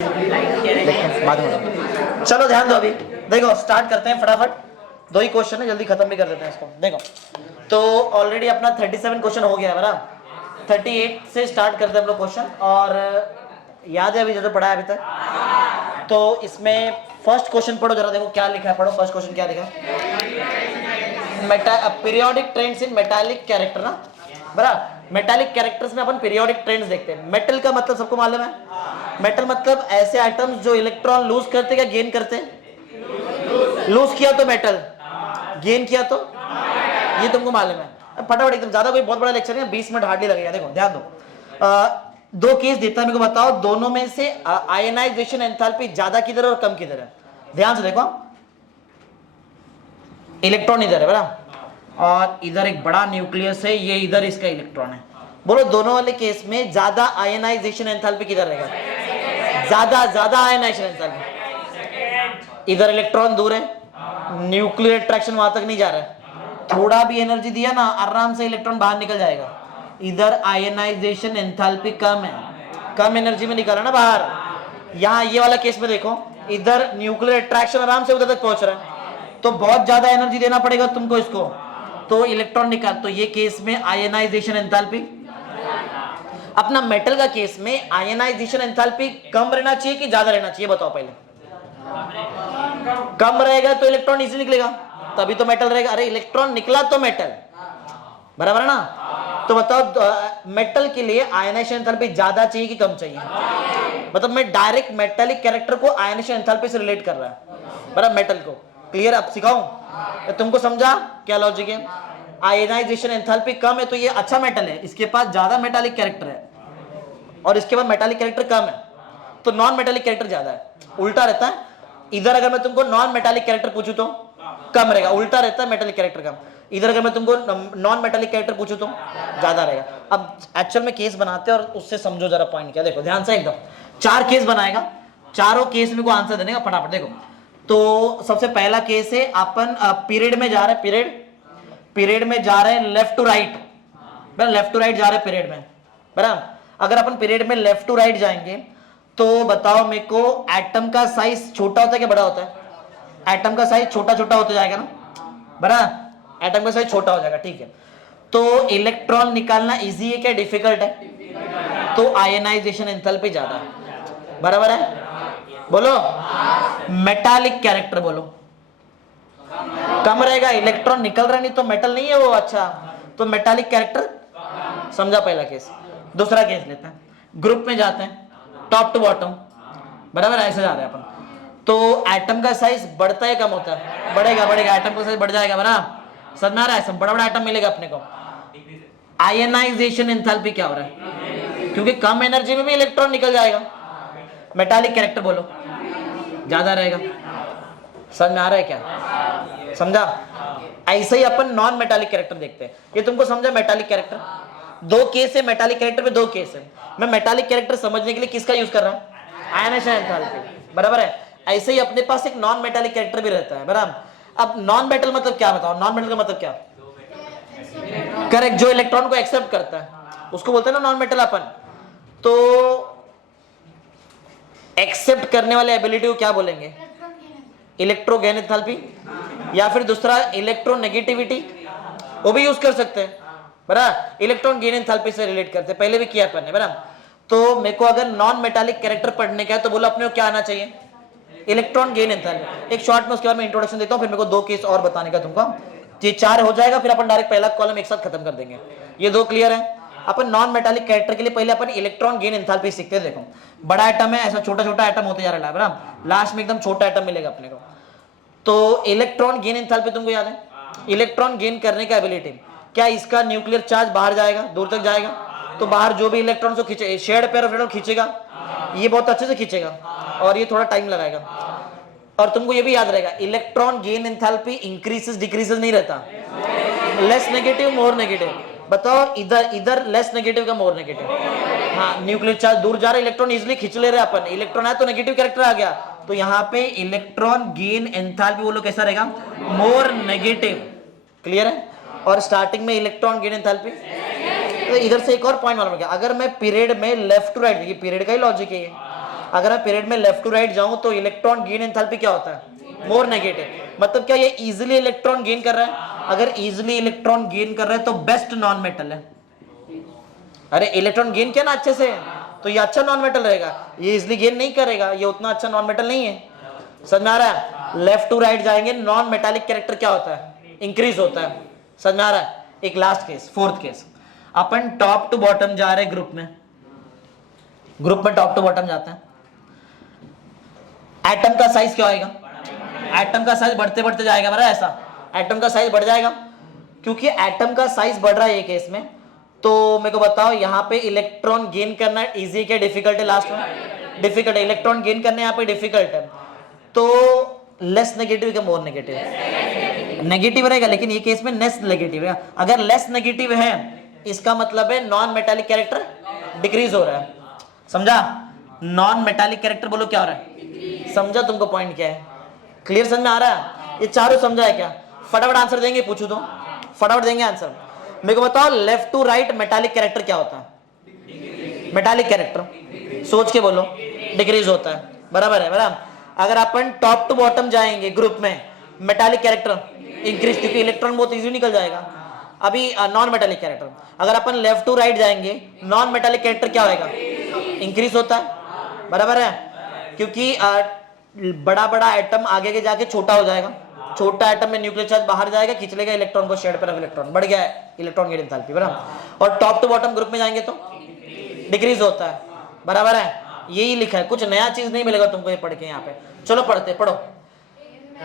बाद में। चलो ध्यान दो, अभी देखो स्टार्ट करते हैं फटाफट, दो ही क्वेश्चन है, जल्दी खत्म भी कर देते हैं इसको। देखो तो ऑलरेडी अपना 37 क्वेश्चन हो गया है बराबर, 38 से स्टार्ट करते हैं हम लोग क्वेश्चन। और याद है अभी जो पढ़ा है अभी तक? तो इसमें फर्स्ट क्वेश्चन पढ़ो जरा, देखो क्या लिखा है, पढ़ो फर्स्ट क्वेश्चन क्या लिखा है। पीरियोडिक ट्रेंड्स इन मेटालिक कैरेक्टर ना, बराबर। मेटालिक कैरेक्टर्स में अपन पीरियोडिक ट्रेंड्स देखते हैं। मेटल का मतलब सबको मालूम है, मेटल मतलब ऐसे आइटम्स जो इलेक्ट्रॉन लूज करते क्या गेन करते हैं? लूज किया तो मेटल, गेन किया तो, ये तुमको मालूम है। फटाफट एकदम, ज्यादा कोई बहुत बड़ा लेक्चर नहीं है, 20 मिनट हार्डली लगेगा। देखो ध्यान दो, दो केस देता है मेरे को, बताओ दोनों में से आयनाइजेशन एंथैल्पी ज्यादा किधर है और कम किधर है? ध्यान से देखो, इलेक्ट्रॉन इधर है बराबर, और इधर एक बड़ा न्यूक्लियस है, ये इधर इसका इलेक्ट्रॉन है। बोलो दोनों वाले केस में ज्यादा आयनाइजेशन एंथैल्पी किधर रहेगा? ज्यादा आयनाइजेशन एंथैल्पी। इधर इलेक्ट्रॉन दूर है, न्यूक्लियर अट्रैक्शन वहां तक नहीं जा रहा है, थोड़ा भी एनर्जी दिया ना आराम से इलेक्ट्रॉन बाहर निकल जाएगा। इधर आयनाइजेशन एंथैल्पी कम है, कम एनर्जी में निकल रहा है ना बाहर। यहाँ ये वाला केस में देखो, इधर न्यूक्लियर अट्रैक्शन आराम से उधर तक पहुंच रहा है, तो बहुत ज्यादा एनर्जी देना पड़ेगा तुमको इसको, तो इलेक्ट्रॉन निकाल। तो ये केस में आयनाइजेशन एंथैल्पी, अपना मेटल का केस में आयनाइजेशन एंथैल्पी कम रहना चाहिए कि ज्यादा रहना चाहिए? बताओ पहले। कम रहेगा तो इलेक्ट्रॉन इजी निकलेगा, तभी तो मेटल रहेगा। अरे इलेक्ट्रॉन निकला तो मेटल, बराबर है ना? तो बताओ मेटल के लिए आयनाइजेशन एंथैल्पी ज्यादा चाहिए कि कम चाहिए? मतलब मैं डायरेक्ट मेटालिक कैरेक्टर को आयनाइजेशन एंथैल्पी से रिलेट कर रहा है, बराबर, मेटल को। क्लियर? अब सिखाऊं? तुमको समझा क्या लॉजिक है? आयनाइजेशन एंथैल्पी कम है तो ये अच्छा मेटल है, इसके पास ज्यादा मेटालिक कैरेक्टर है, और इसके पास मेटालिक कैरेक्टर कम है, तो नॉन मेटालिक कैरेक्टर ज्यादा है। उल्टा रहता है, इधर अगर मैं तुमको नॉन मेटालिक कैरेक्टर पूछूं तो कम रहेगा, उल्टा रहता है मेटालिक कैरेक्टर कम। इधर अगर मैं तुमको नॉन मेटालिक कैरेक्टर पूछूं तो ज्यादा रहेगा। अब एक्चुअल में केस बनाते हैं और उससे समझो जरा पॉइंट क्या। देखो ध्यान से एकदम, 4 केस बनाएगा, चारों केस में को आंसर देने का फटाफट। देखो तो सबसे पहला केस है, अपन पीरियड में जा रहे हैं, पीरियड में जा रहे हैं left to right, left to right जा रहे हैं पीरियड में, बराबर। अगर अपन पीरियड में लेफ्ट टू राइट जाएंगे तो बताओ मेरे को, एटम का साइज छोटा होता है क्या बड़ा होता है? एटम का साइज छोटा छोटा होता जाएगा ना, बराबर, एटम का साइज छोटा हो जाएगा, ठीक है। तो इलेक्ट्रॉन निकालना इजी है क्या डिफिकल्ट है? तो आयनाइजेशन एंथैल्पी ज्यादा है, बराबर है? बोलो मेटालिक कैरेक्टर बोलो, कम रहेगा, इलेक्ट्रॉन निकल रहा नहीं तो मेटल नहीं है वो, अच्छा, तो मेटालिक कैरेक्टर। समझा पहला केस। दूसरा केस लेते हैं, ग्रुप में जाते हैं टॉप टू बॉटम, बराबर, ऐसे जा रहे हैं अपन। तो एटम का साइज बढ़ता है कम होता है? बढ़ेगा, एटम का साइज बढ़ जाएगा, बराबर, समझ में आ रहा है? सब बड़ा बड़ा एटम मिलेगा अपने को। आयनाइजेशन एंथैल्पी क्या हो रहा है? क्योंकि कम एनर्जी में भी इलेक्ट्रॉन निकल जाएगा। मेटालिक कैरेक्टर बोलो ज्यादा रहेगा, समझ में आ रहा है क्या? समझा? ऐसे ही अपन नॉन मेटालिक कैरेक्टर देखते हैं। ये तुमको समझा? मेटालिक कैरेक्टर दो केस है, मेटालिक कैरेक्टर में दो केस है। मैं मेटालिक कैरेक्टर समझने के लिए किसका यूज कर रहा हूं? आयनाइजेशन एंथैल्पी, बराबर है। ऐसे ही अपने पास एक नॉन मेटालिक कैरेक्टर भी रहता है, बराबर। अब नॉन मेटल मतलब क्या बताओ? नॉन मेटल का मतलब क्या? करेक्ट, जो इलेक्ट्रॉन को एक्सेप्ट करता है उसको बोलते हैं ना नॉन मेटल अपन। तो एक्सेप्ट करने वाले एबिलिटी को क्या बोलेंगे? इलेक्ट्रोगेन एंथैल्पी, या फिर दूसरा इलेक्ट्रोनेगेटिविटी, वो भी यूज कर सकते हैं, बराबर। इलेक्ट्रॉन गेन एंथैल्पी से रिलेट करते हैं, पहले भी किया अपन ने, बराबर। तो मेरे को अगर नॉन मेटालिक कैरेक्टर पढ़ने का है तो बोलो अपने को क्या आना चाहिए? Electron gain enthalpy. एक शॉर्ट में उसके बारे में इंट्रोडक्शन देता हूं, फिर मेरे को दो केस और बताने का तुमको। ये 4 हो जाएगा, फिर अपन डायरेक्ट पहला कॉलम एक साथ खत्म कर देंगे। ये 2 क्लियर है? अपन नॉन मेटालिक कैरेक्टर के लिए पहले अपन इलेक्ट्रॉन गेन एंथैल्पी सीखते हैं। देखो बड़ा एटम है, ऐसा छोटा छोटा एटम होते जा रहा है, बराबर, लास्ट में एकदम छोटा एटम मिलेगा अपने को। तो इलेक्ट्रॉन गेन एंथैल्पी तुमको याद है? इलेक्ट्रॉन गेन करने का एबिलिटी क्या? इसका न्यूक्लियर चार्ज बाहर जाएगा, दूर तक जाएगा, तो बाहर जो भी इलेक्ट्रॉन को खींचे, शेयर्ड पेयर ऑफ इलेक्ट्रॉन खींचेगा, ये बहुत अच्छे से खींचेगा, और ये थोड़ा टाइम लगाएगा। और तुमको ये भी याद रहेगा, electron gain enthalpy increases decreases नहीं रहता, लेस नेगेटिव मोर नेगेटिव। बताओ इधर लेस नेगेटिव का मोर नेगेटिव। हाँ, न्यूक्लियर चार्ज दूर जा रहा है, इलेक्ट्रॉन इजीली खींच ले रहे अपन, इलेक्ट्रॉन आया तो नेगेटिव कैरेक्टर आ गया, तो यहाँ पे इलेक्ट्रॉन गेन एंथैल्पी बोलो कैसा रहेगा? More negative. क्लियर है? और स्टार्टिंग में इलेक्ट्रॉन गेन एंथैल्पी, तो इधर से एक और पॉइंट मालूम है क्या? अगर मैं पीरियड में लेफ्ट टू राइट, ये पीरियड का ही लॉजिक है, अगर मैं पीरियड में लेफ्ट टू राइट जाऊं तो इलेक्ट्रॉन गेन एंथैल्पी क्या होता है, मोर नेगेटिव। मतलब क्या ये इजीली इलेक्ट्रॉन गेन कर रहा है? अगर इजीली इलेक्ट्रॉन गेन कर रहा है तो बेस्ट नॉन मेटल है। अरे इलेक्ट्रॉन गेन किया ना अच्छे से, तो ये अच्छा नॉन मेटल रहेगा। ये इजीली गेन नहीं करेगा, ये उतना अच्छा नॉन मेटल नहीं है। समझ में आ रहा है? लेफ्ट टू राइट जाएंगे, नॉन मेटालिक कैरेक्टर क्या होता है, इंक्रीज होता है। समझ में आ रहा है? एक लास्ट केस, फोर्थ केस, अपन टॉप टू बॉटम जा रहे ग्रुप में, टॉप टू बॉटम जाते हैं। एटम का साइज क्या होगा? एटम का साइज बढ़ते बढ़ते जाएगा, बरा ऐसा एटम का साइज बढ़ जाएगा। क्योंकि एटम का साइज बढ़ रहा है ये केस में, तो मेरे को बताओ यहाँ पे इलेक्ट्रॉन गेन करना इजी क्या डिफिकल्ट है? लास्ट में डिफिकल्ट है, इलेक्ट्रॉन गेन करना यहाँ पे डिफिकल्ट है। तो लेस नेगेटिव क्या मोर नेगेटिव? नेगेटिव रहेगा, लेकिन ये केस में लेस नेगेटिव है। अगर लेस नेगेटिव है इसका मतलब है नॉन मेटालिक कैरेक्टर डिक्रीज हो रहा है। समझा? नॉन मेटालिक कैरेक्टर बोलो क्या हो रहा है? समझा तुमको पॉइंट क्या है? क्लियर समझ में आ रहा है? ये चारों समझा है क्या? फटाफट आंसर देंगे, पूछू तो फटाफट देंगे आंसर। मेरे को बताओ left to right metallic character क्या होता है? मेटालिक कैरेक्टर सोच के बोलो, डिक्रीज होता है। बराबर है, बराबर। अगर अपन टॉप टू बॉटम जाएंगे ग्रुप में, मेटालिक कैरेक्टर इंक्रीज, क्योंकि इलेक्ट्रॉन बहुत इजी निकल जाएगा। अभी नॉन मेटालिक कैरेक्टर, अगर अपन लेफ्ट टू राइट जाएंगे, नॉन मेटालिक कैरेक्टर क्या होगा? इंक्रीज होता है। बराबर है, क्योंकि बड़ा बड़ा एटम आगे के जाके छोटा हो जाएगा, छोटा एटम में न्यूक्लियर चार्ज बाहर जाएगा, खींच लेगा इलेक्ट्रॉन को, शेड पर इलेक्ट्रॉन बढ़ गया है, इलेक्ट्रॉन गेन एंथैल्पी। बराबर। और टॉप टू बॉटम ग्रुप में जाएंगे तो डिक्रीज होता है। बराबर है, यही लिखा है, कुछ नया चीज नहीं मिलेगा तुमको ये पढ़ के यहाँ पे। चलो पढ़ते, पढ़ो।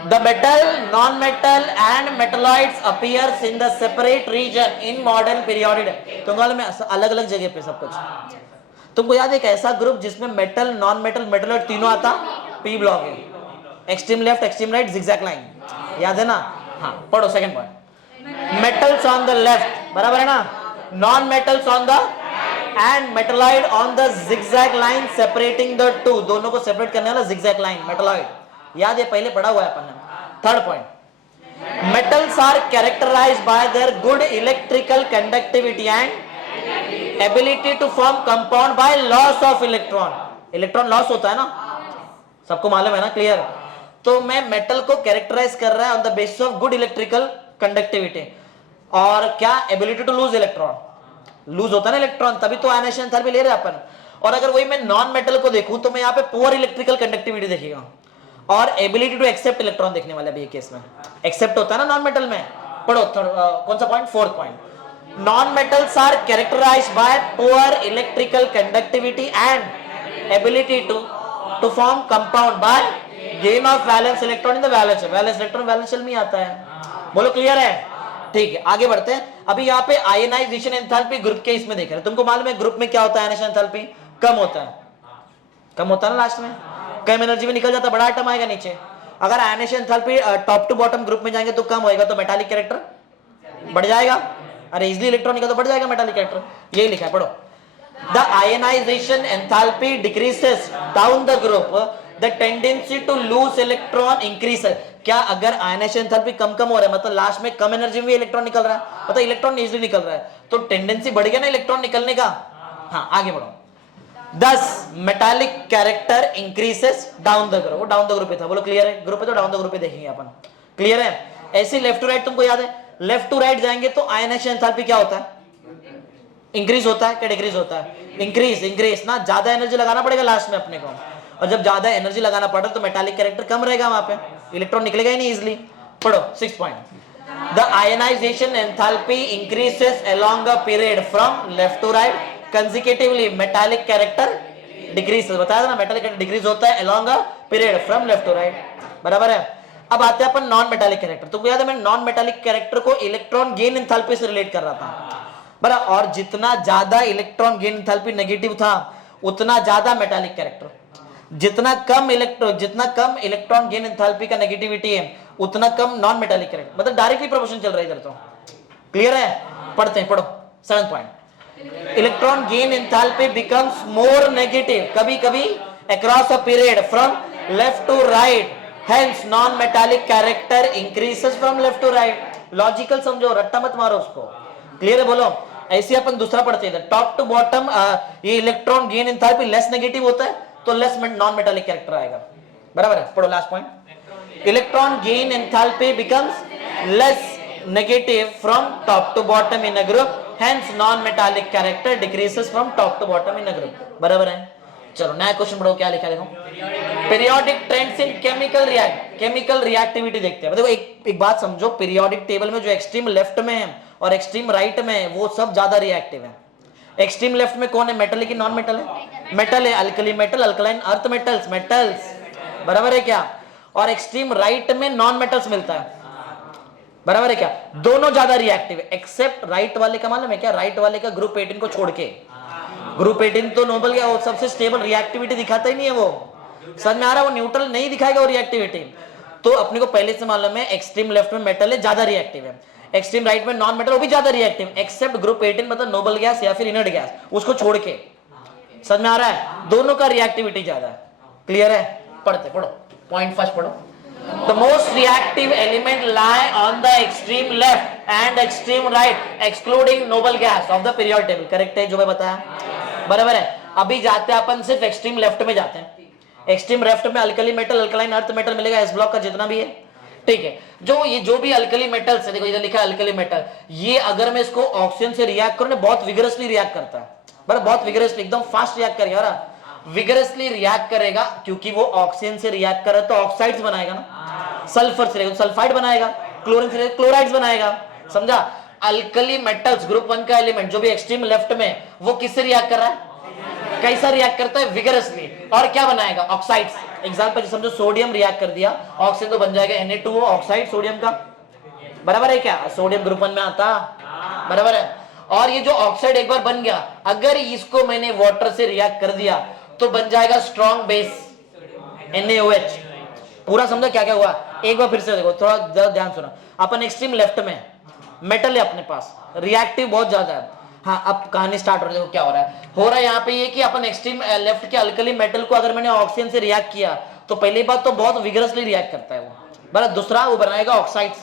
The metal, non metal and metalloids appears in the separate region in modern periodic. तो में अलग अलग जगह पे सब कुछ। तुमको याद है एक ऐसा ग्रुप जिसमें मेटल, नॉन मेटल, मेटलॉइड तीनों आता? पी ब्लॉक है, extreme left, extreme right, zigzag line. याद है ना? हाँ, पढ़ो second point. Metals on the left, बराबर है ना? Non metals on the end metalloid on the zigzag line separating the two. दोनों को सेपरेट करने वाला जिगजैग लाइन, मेटलॉइड। याद है, पहले पढ़ा हुआ है अपन ने। Third point, metals are characterised by their good electrical conductivity and ability to form compound by loss of electron. Electron loss होता है ना, सबको मालूम है ना? क्लियर? तो मैं मेटल को कैरेक्टराइज कर रहा है on the basis of good electrical conductivity और क्या, ability to lose electron. Lose होता है ना इलेक्ट्रॉन, तभी तो आयनाइजेशन एंथैल्पी ले रहे हैं अपन। और अगर वही मैं नॉन मेटल को देखूं तो मैं यहाँ पे पुअर इलेक्ट्रिकल कंडक्टिविटी देखिएगा और एबिलिटी टू एक्सेप्ट इलेक्ट्रॉन देखने वाला भी केस में। एक्सेप्ट होता है ना नॉन मेटल में। पढ़ो कौन सा point? Fourth point. Non metals are characterised by poor electrical conductivity and ability to form compound by gain of valence electron in the valence. Valence electron valence shell में आता है। बोलो क्लियर है? ठीक है, आगे बढ़ते हैं। अभी यहाँ पे आयनाइजेशन एंथैल्पी ग्रुप के इसमें देख रहे हैं। तुमको मालूम है ग्रुप में क्या होता है? आयनाइजेशन एंथैल्पी कम होता है, कम होता है ना लास्ट में, कम एनर्जी में निकल जाता है, बड़ा आइटम आएगा नीचे। अगर ionization enthalpy top to bottom group में जाएंगे तो कम होएगा, तो मेटालिक कैरेक्टर बढ़ जाएगा। अरे इजीली इलेक्ट्रॉन निकल तो बढ़ जाएगा मेटालिक कैरेक्टर। यही लिखा है, पढ़ो। The ionization enthalpy decreases down the group, the tendency to lose electron increases. क्या अगर आयनाइजेशन एंथैल्पी कम कम हो रहा है, मतलब लास्ट में कम एनर्जी में इलेक्ट्रॉन निकल रहा है, मतलब इलेक्ट्रॉन इजीली निकल रहा है, तो टेंडेंसी बढ़ गया ना इलेक्ट्रॉन निकलने का। हाँ, आगे बढ़ो। दस metallic character increases down the group. वो डाउन द ग्रुप पे था, बोलो क्लियर है? ग्रुप है तो डाउन द ग्रुप पे देखेंगे अपन। क्लियर है? ऐसे लेफ्ट टू राइट तुमको याद है, लेफ्ट टू राइट जाएंगे तो आयनाइजेशन एंथैल्पी क्या होता है? इंक्रीज होता है क्या डिक्रीज होता है? इंक्रीज। इंक्रीज ना, ज्यादा एनर्जी लगाना पड़ेगा लास्ट में अपने को, और जब ज्यादा एनर्जी लगाना पड़ा तो मेटालिक कैरेक्टर कम रहेगा, वहां पे इलेक्ट्रॉन निकलेगा ही नहीं इजीली। पढ़ो 6 point. The ionization enthalpy increases along a period from left to right consecutively, metallic character decrease. बताया था ना, मेटालिक कैरेक्टर डिक्रीज होता है along a period from left to right. बराबर है? अब आते हैं अपन नॉन मेटालिक कैरेक्टर। तुमको याद है मैं नॉन मेटालिक कैरेक्टर को इलेक्ट्रॉन गेन एंथैल्पी से रिलेट कर रहा था, बराबर? और जितना ज्यादा इलेक्ट्रॉन गेन एंथैल्पी नेगेटिव था उतना ज्यादा मेटालिक कैरेक्टर, जितना कम इलेक्ट्रॉन गेन एंथैल्पी का नेगेटिविटी है उतना कम नॉन मेटालिक कैरेक्टर, मतलब डायरेक्टली प्रोपोर्शन चल रहा है इधर। तो क्लियर है? पढ़ते हैं, पढ़ो 7th point. Electron gain enthalpy becomes more negative कभी कभी across a period from left to right, hence non metallic character increases from left to right. Logical समझो, रट्टा मत मारो उसको। क्लियर है? बोलो। ऐसे अपन दूसरा पढ़ते हैं, टॉप टू बॉटम ये electron gain enthalpy less negative होता है, तो लेस नॉन मेटालिक कैरेक्टर आएगा। बराबर है, पढ़ो last point. Electron gain enthalpy becomes less negative from top to bottom in a group, hence non metallic character decreases from top to bottom in a group. बराबर है। चलो नया question पढ़ो, क्या लिखा देखो। Periodic trends in chemical reactivity देखते हैं। देखो एक बात समझो, पीरियोडिक टेबल में जो एक्सट्रीम लेफ्ट में है और एक्सट्रीम राइट में है वो सब ज्यादा रिएक्टिव है। एक्सट्रीम लेफ्ट में कौन है, मेटल है कि नॉन मेटल है? मेटल है, alkali metal, alkaline earth metals. बराबर है क्या? और एक्सट्रीम राइट में नॉन मेटल्स मिलता है। बराबर है क्या? दोनों ज्यादा रिएक्टिव है, एक्सेप्ट राइट वाले का। मालूम है क्या? राइट वाले का ग्रुप 18 को छोड़ के। ग्रुप 18 तो नोबल या सबसे स्टेबल रिएक्टिविटी दिखाता ही नहीं है वो। समझ में आ रहा है? वो न्यूट्रल नहीं दिखाएगा वो रिएक्टिविटी। तो अपने को पहले से मालूम है एक्सट्रीम लेफ्ट में मेटल है, ज्यादा रिएक्टिव है। एक्सट्रीम राइट में नॉन मेटल, वो भी ज्यादा रिएक्टिव, एक्सेप्ट ग्रुप 18 मतलब नोबल गैस या फिर इनर्ट गैस, उसको छोड़ के। समझ में आ रहा है? दोनों का रिएक्टिविटी ज्यादा है। क्लियर है? पढ़ते पढ़ो, पॉइंट फर्स्ट पढ़ो। The most reactive element lie on the extreme left and extreme right, excluding noble gas of the periodic table. Correct है जो मैं बताया? बराबर है। अभी जाते हैं अपन सिर्फ एक्सट्रीम लेफ्ट में जाते हैं। एक्सट्रीम लेफ्ट में alkali metal, alkaline earth metal मिलेगा, एस ब्लॉक का जितना भी है। ठीक है, जो भी अल्कली मेटल्स है, देखो इधर लिखा है अल्कली मेटल, ये अगर मैं इसको ऑक्सीजन से रिएक्ट करूं ना, बहुत विगरसली रिएक्ट करता है। बराबर, बहुत विगरसली, एकदम फास्ट रिएक्ट करेगा। विगरसली रिएक्ट करेगा क्योंकि वो ऑक्सीजन से रिएक्ट करे तो ऑक्साइड्स बनाएगा ना, सल्फर से तो सल्फाइड बनाएगा, क्लोरीन से क्लोराइड्स बनाएगा। समझा? अल्कली मेटल्स ग्रुप 1 का एलिमेंट जो भी एक्सट्रीम लेफ्ट में, वो किससे रिएक्ट कर रहा है? कैसा रिएक्ट करता है? विगरसली। और क्या बनाएगा? ऑक्साइड्स। एग्जांपल समझो, सोडियम रिएक्ट कर दिया, ऑक्सीजन तो बन जाएगा Na2O, ऑक्साइड सोडियम का। बराबर है क्या? सोडियम ग्रुप 1 में आता। बराबर है। और ये जो ऑक्साइड एक बार बन गया, अगर इसको मैंने वाटर से रिएक्ट कर दिया तो बन जाएगा स्ट्रॉन्ग बेस NaOH। पूरा समझा क्या क्या हुआ? एक बार फिर से देखो, थोड़ा ध्यान सुनो। अपन एक्सट्रीम लेफ्ट में मेटल है अपने पास, रिएक्टिव बहुत ज्यादा है। हाँ, अब कहानी स्टार्ट हो रही है। देखो क्या हो रहा है। हो रहा है यहाँ पे ये कि अपन एक्सट्रीम लेफ्ट के अल्कली मेटल को अगर मैंने ऑक्सीजन से रिएक्ट किया तो पहली बात तो बहुत विगरसली रिएक्ट करता है वो। बराबर। दूसरा, वो बनाएगा ऑक्साइड्स,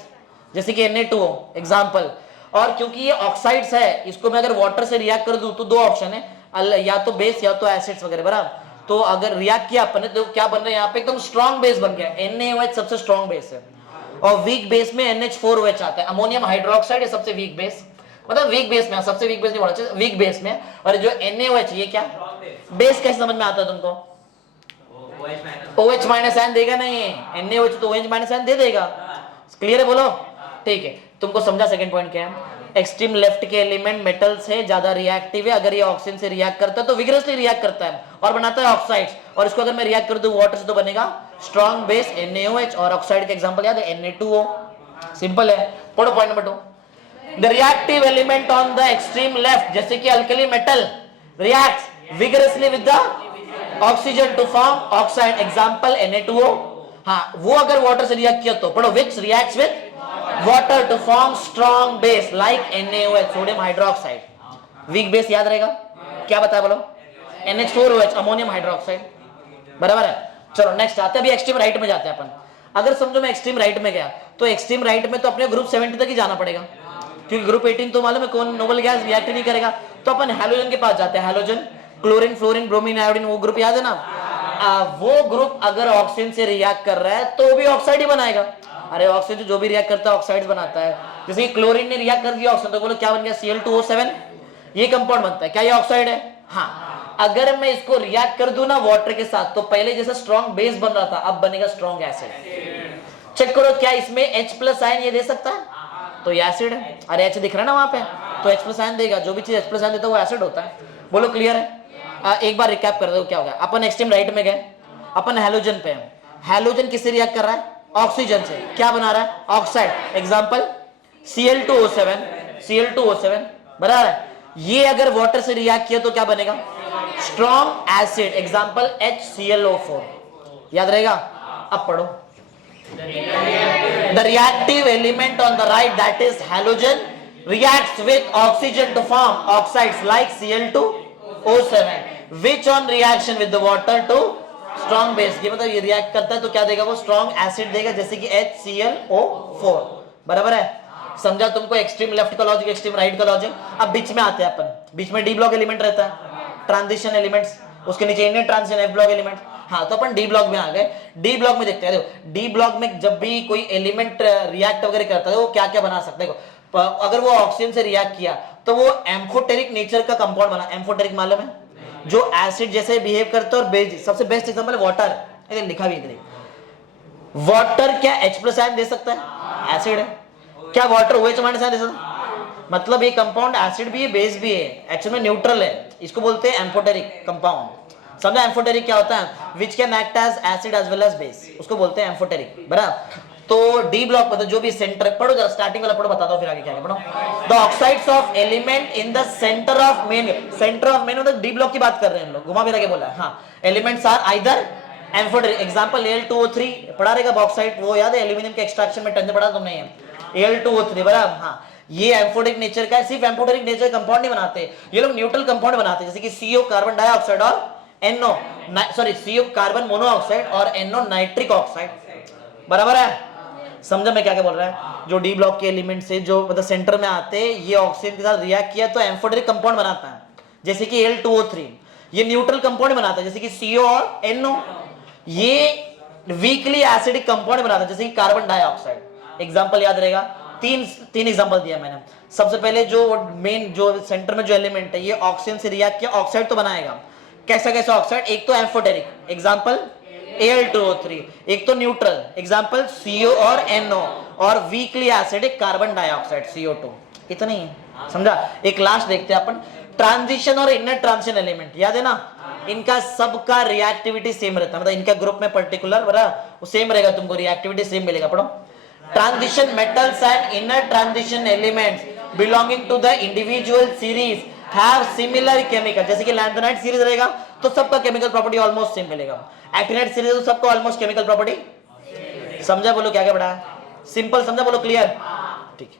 जैसे कि Na2O एग्जाम्पल। और क्योंकि ये ऑक्साइड्स है, इसको मैं अगर वाटर से रिएक्ट कर दूं तो दो ऑप्शन है, या तो बेस या तो एसिड्स वगैरह। बराबर। तो अगर रिएक्ट किया अपन ने तो क्या बन रहा है यहाँ पे? एकदम स्ट्रॉन्ग बेस बन गया। NaOH सबसे स्ट्रॉन्ग बेस है, और वीक बेस में NH4OH आता है। अमोनियम हाइड्रोक्साइड है सबसे वीक बेस, मतलब वीक बेस में, सबसे वीक बेस नहीं बोलना चाहिए, वीक बेस में। और जो NaOH, ये क्या बेस? कैसे समझ में आता है तुमको? OH माइनस आयन देगा नहीं, NaOH तो OH माइनस आयन दे देगा। क्लियर है? बोलो। ठीक है, तुमको समझा सेकंड पॉइंट क्या है? एक्सट्रीम लेफ्ट के एलिमेंट मेटल्स है, ज्यादा रिएक्टिव है। अगर ये ऑक्सीजन से रिएक्ट करता है तो विगरसली रिएक्ट करता है और बनाता है ऑक्साइड्स। और इसको अगर मैं रिएक्ट कर दूं वाटर से तो बनेगा स्ट्रॉन्ग बेस NaOH। और ऑक्साइड का एग्जांपल याद है? Na2O। सिंपल है। पढ़ो point number 2। The reactive element on the extreme left, जैसे कि alkali metal, reacts vigorously with the oxygen to form oxide, example Na2O। हाँ, वो अगर वाटर से रिएक्ट किया तो पढ़ो, which reacts with water to form strong base like NaOH, sodium hydroxide. Weak base याद रहेगा? क्या बताया बोलो? NH4OH, ammonium hydroxide. बराबर है। चलो नेक्स्ट आते हैं, अभी एक्सट्रीम राइट में जाते हैं अपन। अगर समझो मैं एक्सट्रीम राइट में गया तो एक्सट्रीम राइट में तो अपने ग्रुप 70 तक ही जाना पड़ेगा, क्योंकि ग्रुप 18 तो मालूम है कौन नोबल गैस रिएक्ट नहीं करेगा। तो अपन हैलोजन के पास जाते हैं। Halogen, chlorine, fluorine, bromine, iodine, वो ग्रुप याद है ना? वो ग्रुप अगर ऑक्सीजन से रिएक्ट कर रहा है तो भी ऑक्साइड ही बनाएगा। अरे ऑक्सीजन जो भी रिएक्ट करता है ऑक्साइड बनाता है। जैसे कि क्लोरीन ने रिएक्ट कर दिया ऑक्सीजन, तो बोलो क्या बन गया? Cl2O7। ये कंपाउंड बनता है। क्या ये ऑक्साइड है? हाँ। अगर मैं इसको रिएक्ट कर दूं ना वाटर के साथ तो पहले जैसा स्ट्रॉन्ग बेस बन रहा था, अब बनेगा स्ट्रॉन्ग एसिड। चेक करो क्या इसमें H+ आयन ये दे सकता है? तो ये एसिड है। अरे H दिख रहा है ना वहां पे, तो H+ आयन देगा। जो भी चीज H+ आयन देता है वो एसिड होता है। बोलो क्लियर है? एक बार रिकैप कर दो क्या होगा। अपन एक्सट्रीम राइट में गए, अपन हैलोजन पे हैं। हैलोजन किससे रिएक्ट कर रहा है? ऑक्सीजन से। क्या बना रहा है? Oxide, example Cl2O7। बराबर है। ये अगर वाटर से रिएक्ट किया तो क्या बनेगा? Strong acid, example HClO4। याद रहेगा? अब पढ़ो। The reactive element on the right, that is halogen, reacts with oxygen to form oxides like Cl2O7, which on reaction with the water to strong base, ये मतलब ये रिएक्ट करता है तो क्या देगा? वो स्ट्रॉन्ग एसिड देगा, जैसे कि HClO4। बराबर है? समझा तुमको एक्सट्रीम लेफ्ट का लॉजिक, एक्सट्रीम राइट का लॉजिक। अब बीच में आते हैं अपन। बीच में डी ब्लॉक एलिमेंट रहता है, ट्रांजिशन एलिमेंट्स। उसके नीचे inner transition F block element. हाँ तो अपन डी ब्लॉक में आ गए। डी ब्लॉक में देखते हैं, देखो डी ब्लॉक में जब भी कोई एलिमेंट रिएक्ट वगैरह करता है वो क्या क्या बना सकता है। देखो अगर वो ऑक्सीजन से रिएक्ट किया तो वो एम्फोटेरिक नेचर का कंपाउंड बना। एम्फोटेरिक मालूम है, जो एसिड जैसे बिहेव करता है और बेस। सबसे बेस्ट एग्जांपल है वाटर, इधर लिखा भी इधर। वाटर क्या H+ आयन दे सकता है? एसिड है। क्या वाटर OH- आयन दे सकता है? मतलब ये कंपाउंड एसिड भी है बेस भी है, एक्चुअल में न्यूट्रल है। इसको बोलते हैं एम्फोटेरिक कंपाउंड। समझा एम्फोटेरिक क्या होता है? Which can act as acid as well as base, उसको बोलते हैं एम्फोटेरिक। बराबर। तो डी ब्लॉक मतलब जो भी सेंटर, पढ़ो जरा स्टार्टिंग वाला पढ़ो, बताता हूं फिर आगे क्या है। पढ़ो the oxides of element in the centre of main. Centre of main मतलब डी ब्लॉक की बात कर रहे हैं हम लोग, घुमा फिरा के बोला है। हाँ elements are either amphoteric. Example Al2O3 पढ़ा रहेगा बॉक्साइट, वो याद है एल्यूमिनियम के एक्सट्रैक्शन में टंजे पढ़ा तुमने ये Al2O3 बराबर। हाँ ये एम्फोटेरिक नेचर का है। सिर्फ एम्फोटेरिक नेचर कंपाउंड नहीं बनाते ये लोग, न्यूट्रल कंपाउंड बनाते हैं, जैसे कि CO कार्बन डाइऑक्साइड और NO sorry CO carbon monoxide और NO नाइट्रिक ऑक्साइड। बराबर है? समझा मैं क्या क्या बोल रहा है? जो डी ब्लॉक के एलिमेंट से जो मतलब सेंटर में आते हैं, ये ऑक्सीजन के साथ रिएक्ट किया तो एम्फोटेरिक कंपाउंड बनाता है, जैसे कि Al2O3। ये न्यूट्रल कंपाउंड बनाता है, जैसे कि CO और NO। ये वीकली एसिडिक कंपाउंड बनाता है, जैसे कि कार्बन डाइऑक्साइड। एग्जांपल याद रहेगा, तीन एग्जांपल दिया मैंने। सबसे पहले जो मेन जो सेंटर में जो एलिमेंट है, ये ऑक्सीजन से रिएक्ट किया ऑक्साइड तो बनाएगा। कैसा कैसा ऑक्साइड? एक तो एम्फोटेरिक, एग्जांपल Al2O3, एक तो न्यूट्रल, एग्जांपल CO और NO, और weakly acidic carbon dioxide CO2। इतना ही है, समझा? एक लास्ट देखते हैं अपन, ट्रांजिशन और इनर ट्रांजिशन एलिमेंट। याद है ना, इनका सबका रिएक्टिविटी सेम रहता है, मतलब इनका ग्रुप में पर्टिकुलर बराबर सेम रहेगा, तुमको रिएक्टिविटी सेम मिलेगा। पढ़ो transition metals and inner transition elements belonging to the individual series have similar chemical. जैसे कि लैंथेनाइट सीरीज रहेगा तो सबका केमिकल प्रॉपर्टी ऑलमोस्ट सेम मिलेगा। एक्टिनाइट सीरीज तो सबका ऑलमोस्ट केमिकल प्रॉपर्टी। समझा? बोलो क्या क्या पढ़ा है? सिंपल समझा? बोलो क्लियर? ठीक है।